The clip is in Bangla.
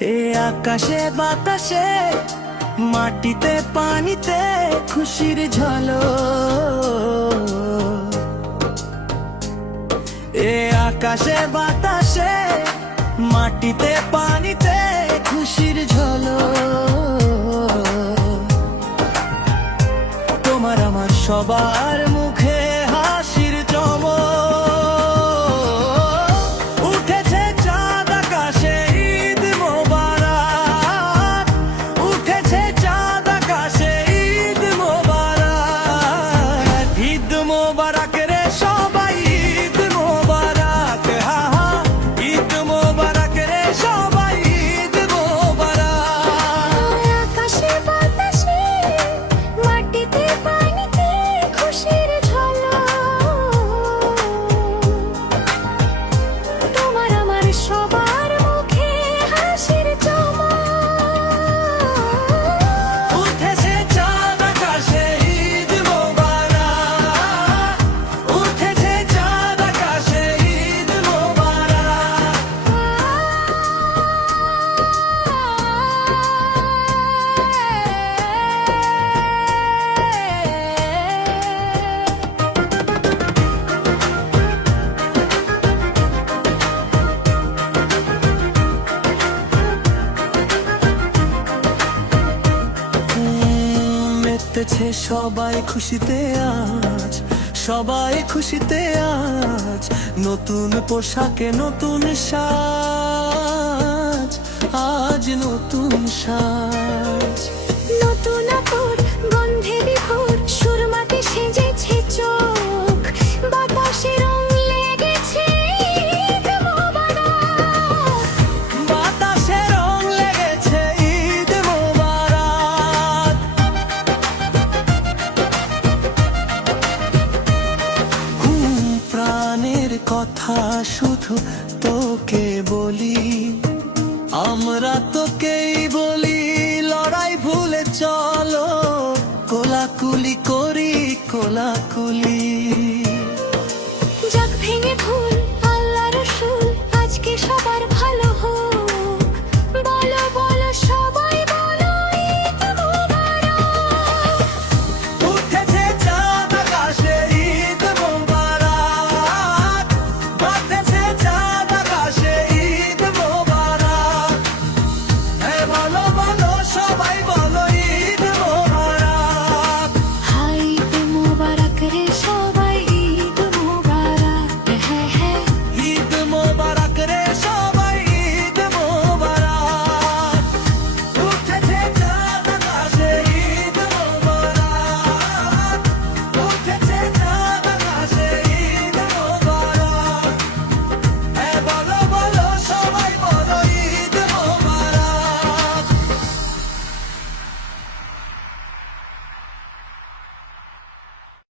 এ আকাশে বাতাসে মাটিতে পানিতে খুশির ঝলক। এ আকাশে বাতাসে মাটিতে পানিতে খুশির ঝলক। তোমার আমার সবার মুখে হাসির চমক। উঠেছে চাঁদ আকাশে ঈদ মোবারক। উঠেছে চাঁদ আকাশে ঈদ মোবারক। ঈদ মোবারক রে সবাই ঈদ মোবারক। হা হা ঈদ মোবারক রে সবাই ঈদ মোবারক। আকাশে বাতাসে মাটিতে পানিতে খুশির ঝলক। তোমার আমার সবার মুখে হাসির চমক। উঠেছে চাঁদ আকাশে ঈদ মোবারক। উঠেছে চাঁদ আকাশে ঈদ মেতেছে সবাই খুশিতে আজ, সবাই খুশিতে আজ। নতুন পোশাকে নতুন সাজ।